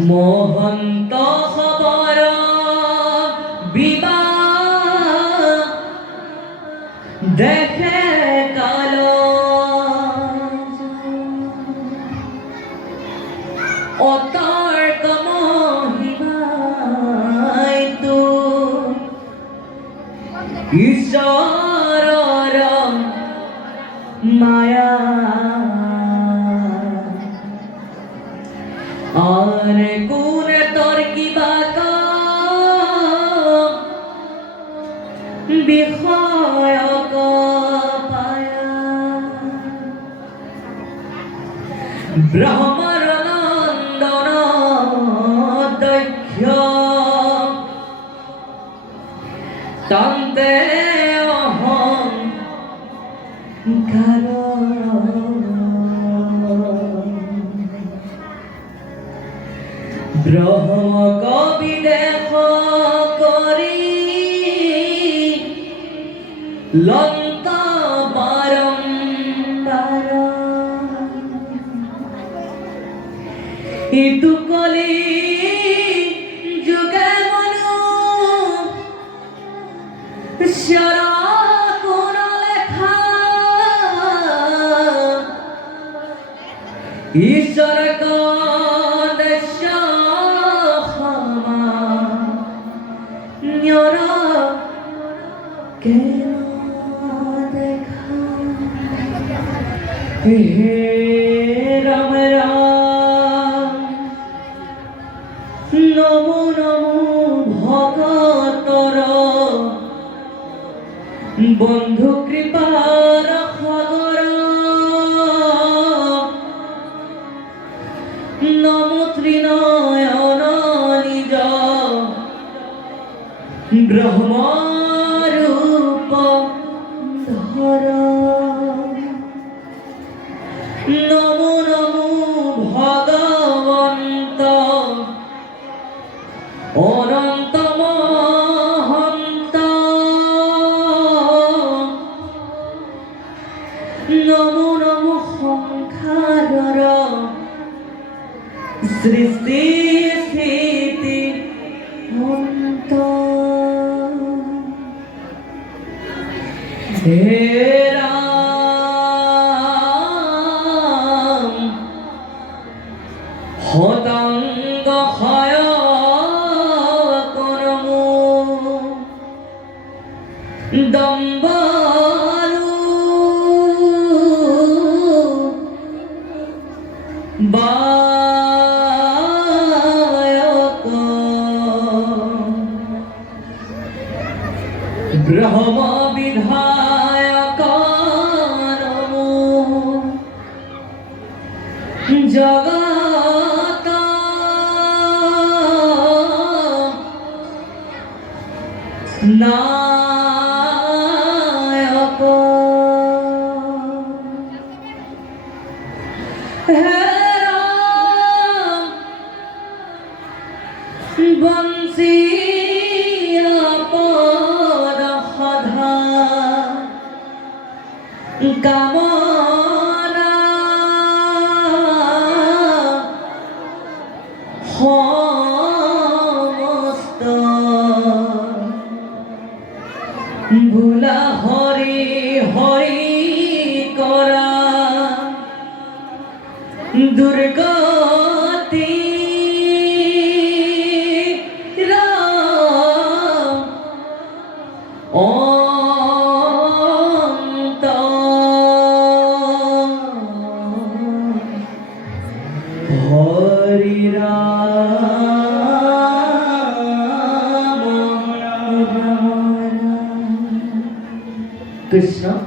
মোহন্ত খবর বিবাহ দেখে কালো অতর্ক মহিমায় তো ঈশ্বরর মায়া আর কোন তোর কিবা বিষয়ক পায়া ব্রহ্মর নন্দন দক্ষ তন্তে অহংকার ব্রহ্ম কবি দেখ করি লন্ত বারম্বার ইতু কলি যুগে মনু শরা কোন লেখা ঈশ্বর হে রাম রাম নমো নমো ভগতর বন্ধু কৃপার সাগর নমো ত্রিনয়ন নিজ ব্রহ্মরূপ ধর নমো নমো ভগবন্ত অনন্ত মহন্ত নমো নমো সংসারর সৃষ্টি স্থিতি অন্ত হে হতাঙ্গ হয় কর্ম দম্বালু বায়ক ব্রহ্ম বিধায়ক নমো জগৎ নায়ক হে রাম বংশী পদ সধা কামনা সমস্ত ভোলা হরি হরি করা দুর্গতি অন্ত হরি রাম কৃষ্ণ।